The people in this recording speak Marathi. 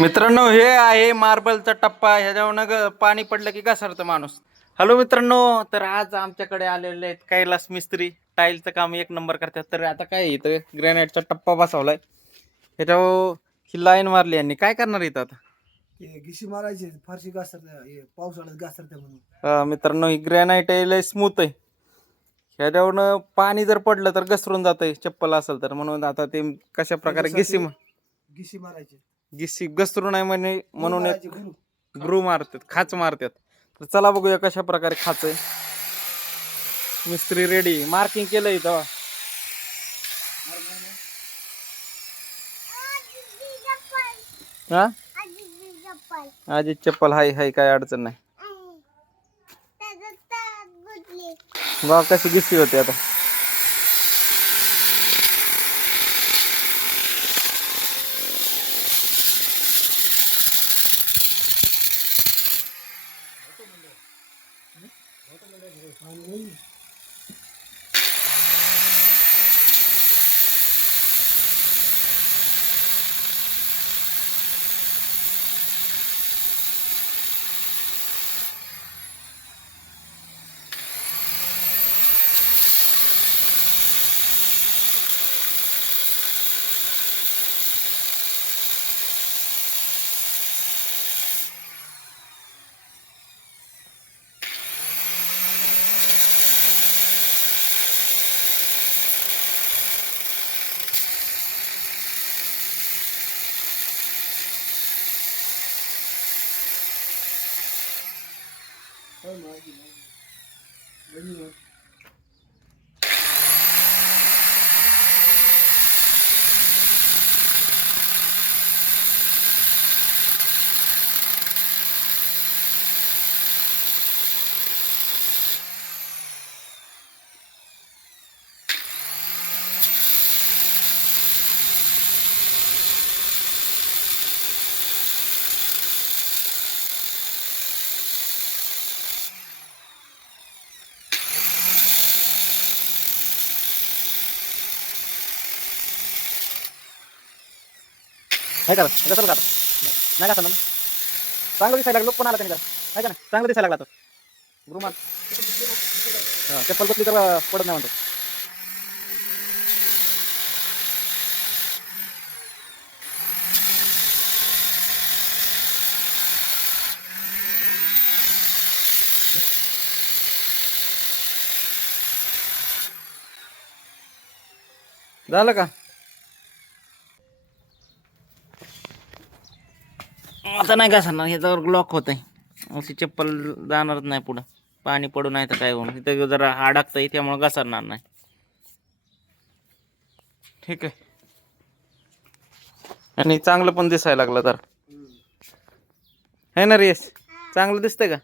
मित्रांनो हे आहे मार्बलचा टप्पा. ह्याच्यावर ग पाणी पडलं की घसरतं माणूस. हॅलो मित्रांनो तर आज आमच्याकडे आलेले आहेत कैलास मिस्त्री. टाईलचं काम एक नंबर करतात. तर आता काय इथं? ग्रॅनाईटचा टप्पा बसवलाय. ह्याच्यावर ही लाईन मारली यांनी. काय करणार इथं आता? घिशी मारायची फारशी घासरते. पावसाळ्यात घासरते म्हणून. मित्रांनो ही ग्रॅनाईट आहे लय स्मूथ आहे. ह्याच्यावरनं पाणी जर पडलं तर घसरून जातंय. चप्पल असेल तर. म्हणून आता ते कशा प्रकारे गिसी घिशी मारायची. गिसी घसरू नये म्हणे म्हणून एक. ग्रू. मारतात खाच मारतात. तर चला बघूया कशा प्रकारे खाच आहे. मिस्त्री रेडी मार्किंग केलंय तेव्हा. हा? आजी चप्पल हाय हाय काय अडचण नाही. बघा कशी गिसी होते आता. 还有 no, no, no. हे करा कसं बघा नाही का सांगा चांगलं दिसायला लागलो पण आला त्यांनी काय का ना चांगलं दिसायला लागला तो. रुमाल. हा, चप्पल कुठली तर पडत नाही म्हणतो. झालं का? आता नाही घसरणार ह्याच्यावर ब्लॉक होत आहे अशी चप्पल जाणारच नाही पुढं. पाणी पडू नाही तर काय होऊन. इथं जरा अडकतं त्यामुळे घसरणार नाही. ठीक आहे. आणि चांगलं पण दिसायला लागलं तर. है ना रेस? चांगलं दिसतंय का?